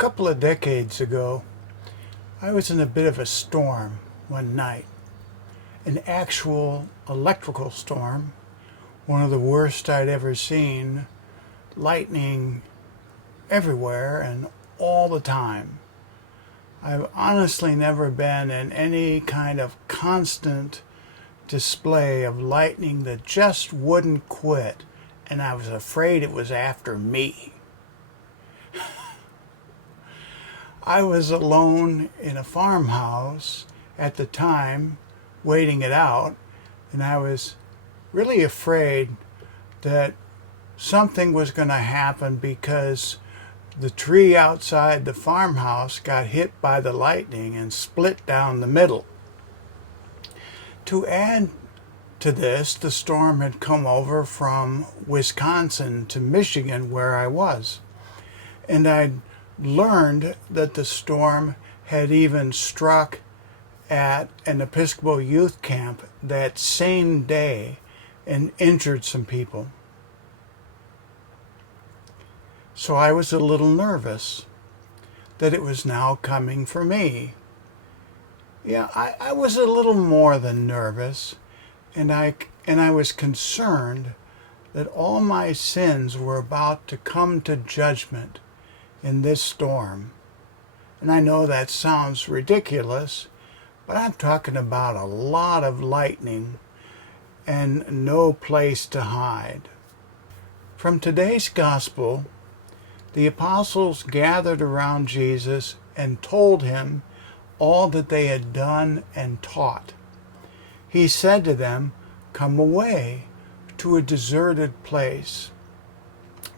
couple of decades ago, I was in a bit of a storm one night, an actual electrical storm, one of the worst I'd ever seen, lightning everywhere and all the time. I've honestly never been in any kind of constant display of lightning that just wouldn't quit, and I was afraid it was after me. I was alone in a farmhouse at the time, waiting it out, and I was really afraid that something was going to happen because the tree outside the farmhouse got hit by the lightning and split down the middle. To add to this, the storm had come over from Wisconsin to Michigan, where I was, and I'd learned that the storm had even struck at an Episcopal youth camp that same day and injured some people. So I was a little nervous that it was now coming for me. Yeah, I was a little more than nervous, and I was concerned that all my sins were about to come to judgment in this storm. And I know that sounds ridiculous, but I'm talking about a lot of lightning and no place to hide. From today's gospel, the apostles gathered around Jesus and told him all that they had done and taught. He said to them, "Come away to a deserted place,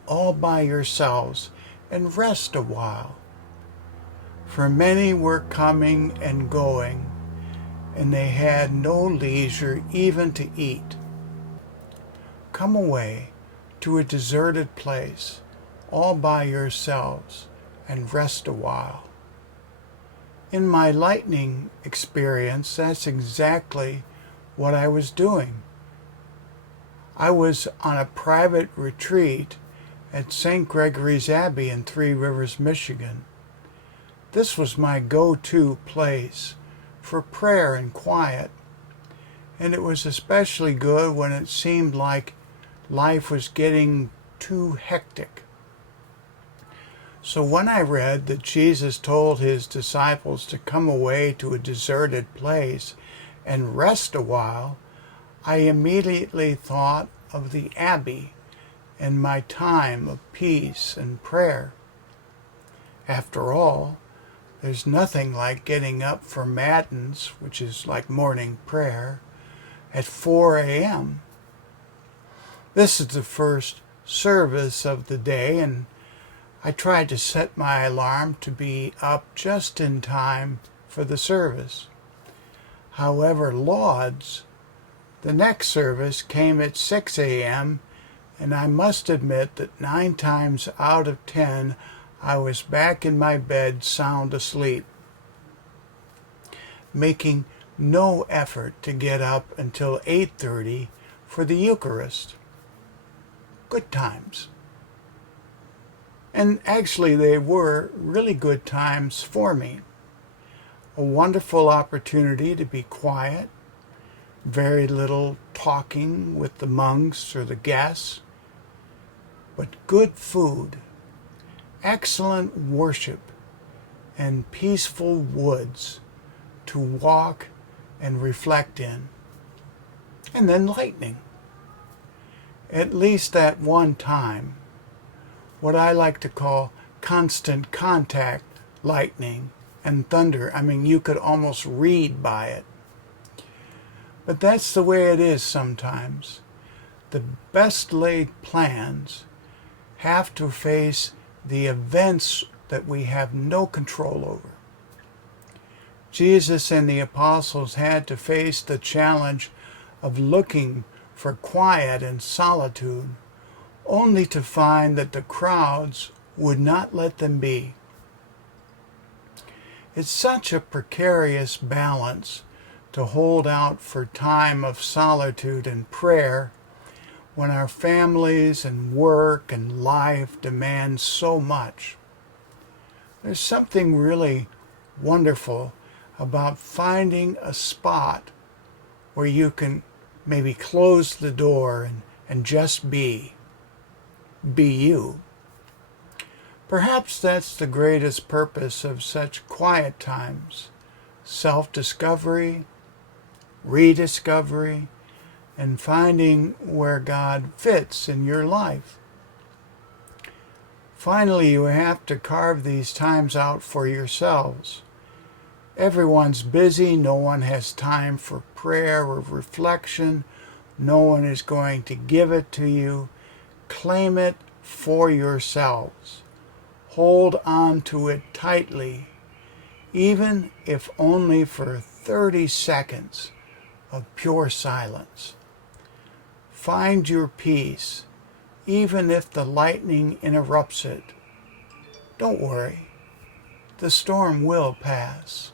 all by yourselves, and rest a while." For many were coming and going, and they had no leisure even to eat. Come away to a deserted place, all by yourselves, and rest a while. In my lightning experience, that's exactly what I was doing. I was on a private retreat at St. Gregory's Abbey in Three Rivers, Michigan. This was my go-to place for prayer and quiet, and it was especially good when it seemed like life was getting too hectic. So when I read that Jesus told his disciples to come away to a deserted place and rest a while, I immediately thought of the Abbey and my time of peace and prayer. After all, there's nothing like getting up for matins, which is like morning prayer, at 4 a.m. This is the first service of the day, and I tried to set my alarm to be up just in time for the service. However, Lauds, the next service, came at 6 a.m., and I must admit that 9 times out of 10 I was back in my bed sound asleep, making no effort to get up until 8:30 for the Eucharist. Good times. And actually they were really good times for me. A wonderful opportunity to be quiet, very little talking with the monks or the guests, but good food, excellent worship, and peaceful woods to walk and reflect in. And then lightning. At least at one time, what I like to call constant contact lightning and thunder. I mean, you could almost read by it. But that's the way it is sometimes. The best laid plans have to face the events that we have no control over. Jesus and the apostles had to face the challenge of looking for quiet and solitude, only to find that the crowds would not let them be. It's such a precarious balance to hold out for time of solitude and prayer when our families and work and life demand so much. There's something really wonderful about finding a spot where you can maybe close the door and just be you. Perhaps that's the greatest purpose of such quiet times: self-discovery, rediscovery, and finding where God fits in your life. Finally, you have to carve these times out for yourselves. Everyone's busy. No one has time for prayer or reflection. No one is going to give it to you. Claim it for yourselves. Hold on to it tightly, even if only for 30 seconds of pure silence. Find your peace, even if the lightning interrupts it. Don't worry, the storm will pass.